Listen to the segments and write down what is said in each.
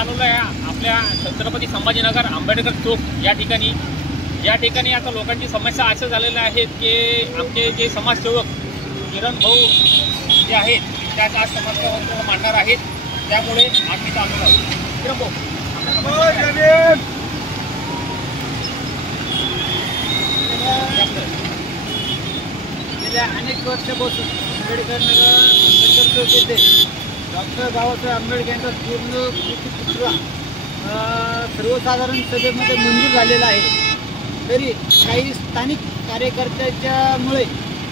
आलेलो आहे आपल्या छत्रपती संभाजीनगर आंबेडकर चौक या ठिकाणी आता लोकांची समस्या अशा झालेल्या आहेत की आमचे जे समाजसेवक किरण भाऊ जे आहेत त्याच आज समस्या मांडणार आहेत, त्यामुळे आम्ही आलेलो आहोत. किरण भाऊ, गेल्या अनेक वर्षापासून आंबेडकर चौक येथे डॉक्टर बाबासाहेब आंबेडकर यांचा पूर्ण पुतळा सर्वसाधारण सभेमध्ये मंजूर झालेला आहे. तरी काही स्थानिक कार्यकर्त्यांच्यामुळे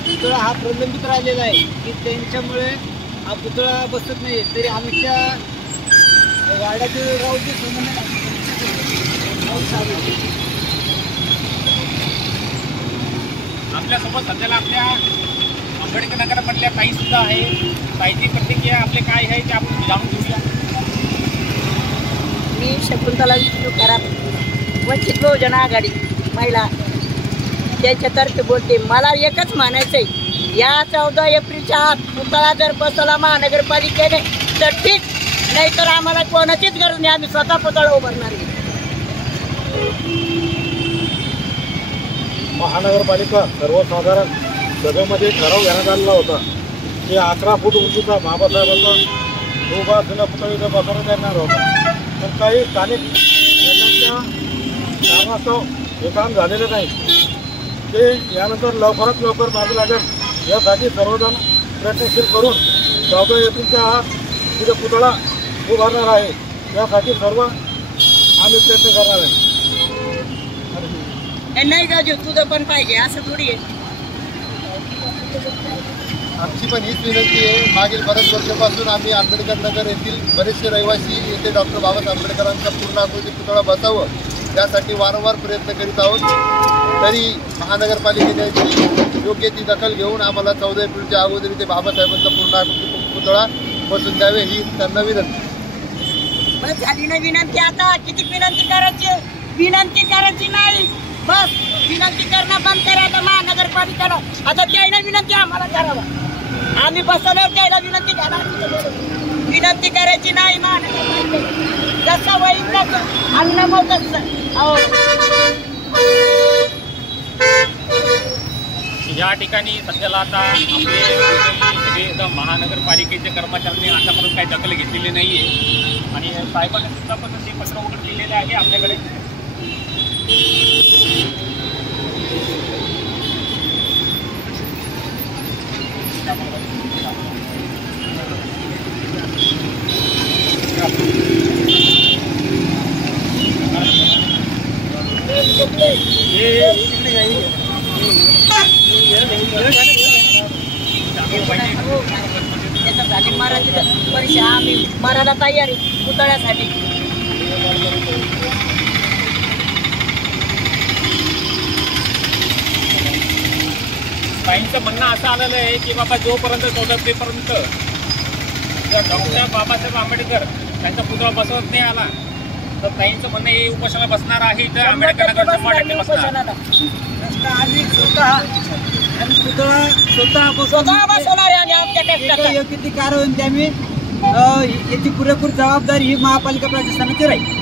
पुतळा हा प्रलंबित राहिलेला आहे की त्यांच्यामुळे हा पुतळा बसत नाही. तरी आमच्या वाड्यातील राऊती आपल्यासोबत सध्याला आपल्या आंबेडकर नगरमधल्या ताई सुद्धा आहे. ताईची प्रतिक्रिया आपले काय आहे ते आपण जाणून घेऊया. मी शकुंतला विष्णू खराब, वंचित बहुजन आघाडी महिला त्याच्यातर्फे बोलते. मला एकच म्हणायचं आहे, या 14 एप्रिलच्या आत पुतळा जर बसवला महानगरपालिकेने तर ठीक, नाहीतर आम्हाला कोणाचीच गरज नाही, आम्ही स्वतः पुतळा उभारणार आहे. महानगरपालिका सर्वसाधारण सभेमध्ये ठराव घेण्यात आलेला होता की 11 फूट उंचीचा बाबासाहेबांचा उभा असलेला पुतळा इथं बसवण्यात येणार होता. पण काही स्थानिक नेत्यांच्या कारणास्तव हे काम झालेलं नाही. ते यानंतर लवकरात लवकर मागे लागेल यासाठी सर्वजण प्रयत्नशील करून 14 एप्रिलच्या आत तिथे पुतळा उभारणार आहे. यासाठी सर्व आम्ही प्रयत्न करणार आहे. नाही राजू, तुझं पण पाहिजे असं थोडी आहे. आमची पण हीच विनंती आहे. मागील बऱ्याच वर्षापासून आम्ही आंबेडकर नगर येथील बरेचसे रहिवासी येथे डॉक्टर बाबासाहेब आंबेडकरांचा पूर्णाकृती पुतळा बसावं यासाठी वारंवार प्रयत्न करीत आहोत. तरी महानगरपालिकेने योग्य ती दखल घेऊन आम्हाला 14 एप्रिलच्या अगोदर इथे बाबासाहेबांचा पूर्णाकृती पुतळा बसून द्यावे ही त्यांना विनंती. बस झाली ना विनंती. आता किती विनंती करायची? विनंती करायची नाही, बस विनंती करणं बंद करा आता महानगरपालिकेला. आता त्याला विनंती आम्हाला करावा, आम्ही बसवल्यावर त्याला विनंती करा. विनंती करायची नाही महानगरपालिकेला. जसं होईल तसं अन्न मग तसं. या ठिकाणी सध्याला आता आपले सगळे महानगरपालिकेच्या कर्मचाऱ्यांनी आतापर्यंत काही दखल घेतलेली नाही आहे आणि साहेबांनी सुद्धा पण ते पत्र वगैरे दिलेले आहे आपल्याकडे. त्याच्यासाठी मराठी परीक्षा आम्ही मराठा तयारी पुतळ्यासाठी. ताईंचं म्हणणं असं आलेलं आहे की बाबा जोपर्यंत 14 एप्रिलपर्यंत डॉक्टर बाबासाहेब आंबेडकर त्यांचा पुतळा बसवत नाही आला तर ताईंचं म्हणणं हे उपोषणाला बसणार आहे. इथं आंबेडकर नगर बसणार. आम्ही स्वतः बसवणार आहे आणि आमच्या कष्टाचा योग्य ती कारवाई आम्ही याची पुरेपूर जबाबदारी ही महापालिका प्रशासनाची राहील.